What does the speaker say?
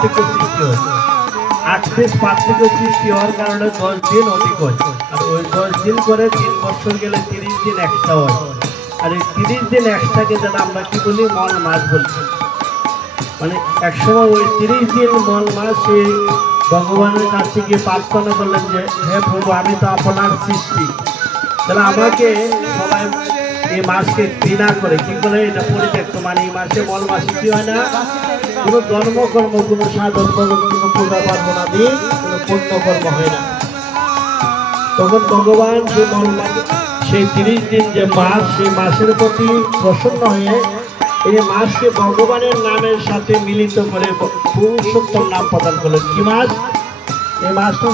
পার্থক্য সৃষ্টি হয়। 8 পিস পার্থক্য সৃষ্টি হওয়ার কারণে 10 দিন অধিক হয়। আর ওই 10 দিন করে 3 বছর গেলে 30 দিন এক্সট্রা হয়। আর এই 30 দিন এক্সট্রাকে যেটা আমরা কি বলি মল মাস বলি। মানে একসময় ওই 30 দিন মল মাস এই ভগবানের কাছে গিয়ে প্রার্থনা করলেন যে হে প্রভু, আমি তো আপনার সৃষ্টি, তাহলে আমাকে সবাই এই মাসকে ঘৃণা করে কি করে এটা পরিত্যক্ত, মানে এই মাসে মল মাসে কি হয় না, কোনো ধর্মকর্ম, কোনো সাধন কর্ম, কোনো পূজা পার্বণ আদি কোনো পুণ্যকর্ম হয় না। তখন ভগবান সেই মল মাস, সেই 30 দিন যে মাস, সেই মাসের প্রতি প্রসন্ন হয়ে এই মাসকে ভগবানের নামের সাথে মিলিত করে পুরুষোত্তম নাম প্রদান করলেন। কি মাস? এই মাসটা